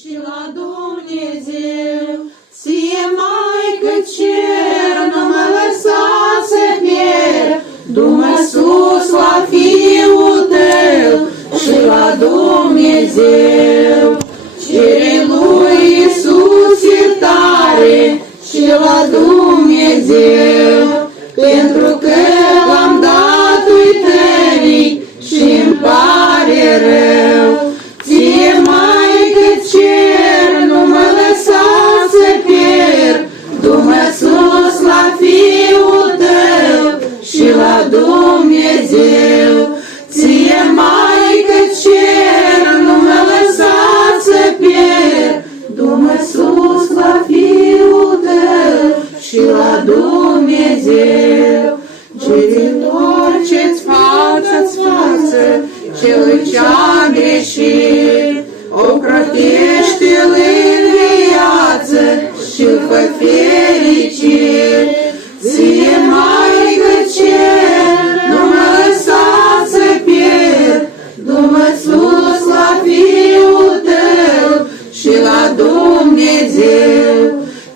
și la Dumnezeu. Ție, Maică cer, nu mă lăsa să pierd, du-mă sus la Fiul Tău și la Dumnezeu. Cere lui Iisus iertare și la Dumnezeu, pentru că l-am dat uitării și-mi pare rău. Ție, Maică cer, nu mă lăsa să pierd, du-mă sus la Fiul Tău și la Dumnezeu. Ție, Maică cer, nu mă lăsa să pierd, du-mă sus la Fiul Tău și la Dumnezeu. Ceritor ce-ți față, celui ce-a greșit, ocrotește-l în viață și-l fă fericit. Ție, Maică cer, nu mă lăsa să pierd, du-mă sus la Fiul Tău și la Dumnezeu.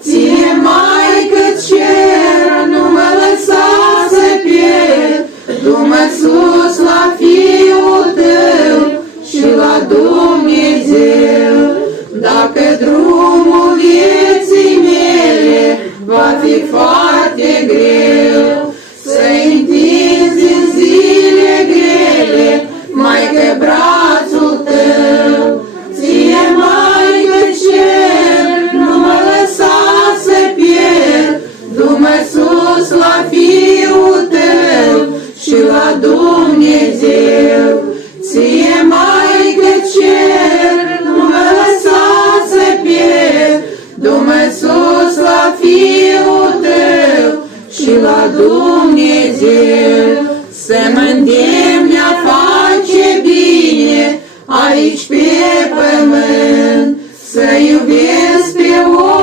Ție, Maică cer, nu mă lăsa să pierd, du-mă sus la Fiul Tău și la Dumnezeu. Dacă drumul vieții mele va fi foarte greu, să-i întinzi în zile grele, Maică, brațul Tău. Ție, Maică cer, nu mă lăsa să pierd, du-mă sus la Fiul Tău și la Dumnezeu. Ție, Maică cer, nu mă lăsa să pierd, du-mă sus la Fiul Tău și la Dumnezeu. Să mă îndemni a face bine aici pe pământ, să iubesc pe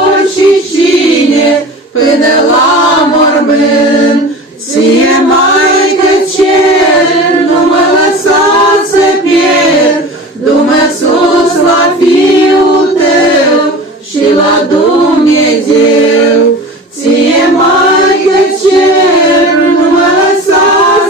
oricine până la mormânt. Ție, Maică cer, nu mă lăsa să pierd, du-mă sus la Fiul Tău și la Dumnezeu. Ție, Maică cer, nu mă lăsa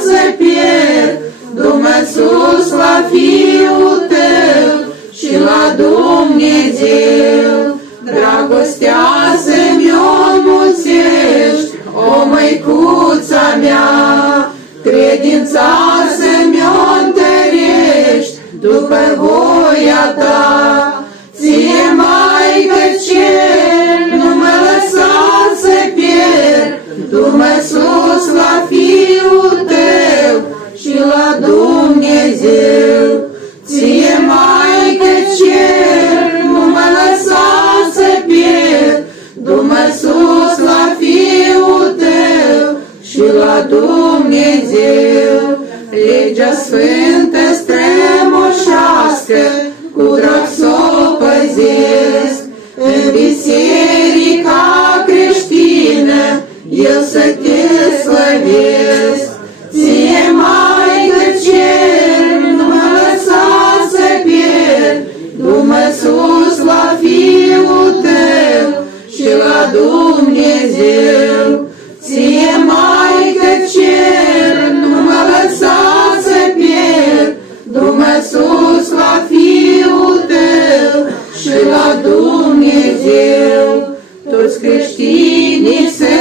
să pierd, du-mă sus la Fiul Tău și la Dumnezeu. Dragostea să-mi o înmulțești, o măicuța mea, credința să-mi o întărești după voia Ta. Ție, Maică cer, nu mă lăsa să pierd, du-mă sus la Fiul Tău și la Dumnezeu. Ție, Maică cer, nu mă lăsa să pierd, du-mă sus la Fiul Tău și la Dumnezeu. Legea sfântă strămoșească, cu drag s-o păzesc, în biserica creștină eu să Te slăvesc. Ție, Maică cer, nu mă lăsa să pierd, du-mă sus la Fiul Tău și la Dumnezeu. Ție, Maică cer, nu mă lăsa să pierd, du-mă sus la Fiul Tău și la Dumnezeu. Toți creștinii să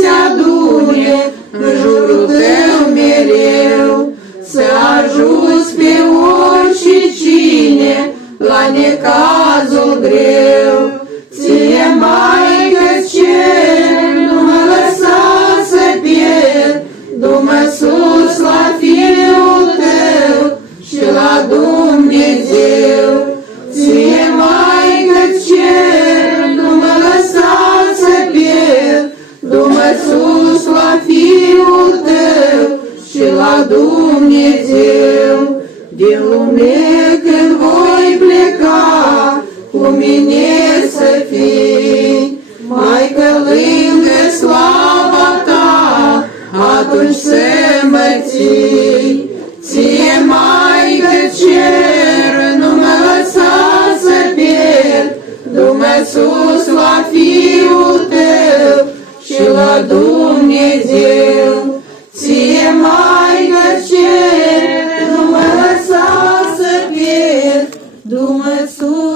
se adune în jurul Tău mereu, să ajuți pe oricine la necazul greu. Ție, Maică cer, nu mă lăsa să pierd, du-mă sus la Fiul Tău și la Dumnezeu. Ție, Maică cer, nu mă lăsa să pierd, du-mă sus la Fiul Tău și la Dumnezeu. Din lume când voi pleca, cu mine să fii, Maică, lângă slava Ta, atunci să mă ții. Ție, Maică cer, nu mă lăsa să pierd, Dumnezeu, ție, Maică cer, nu mă lăsa să pierd, du-mă sus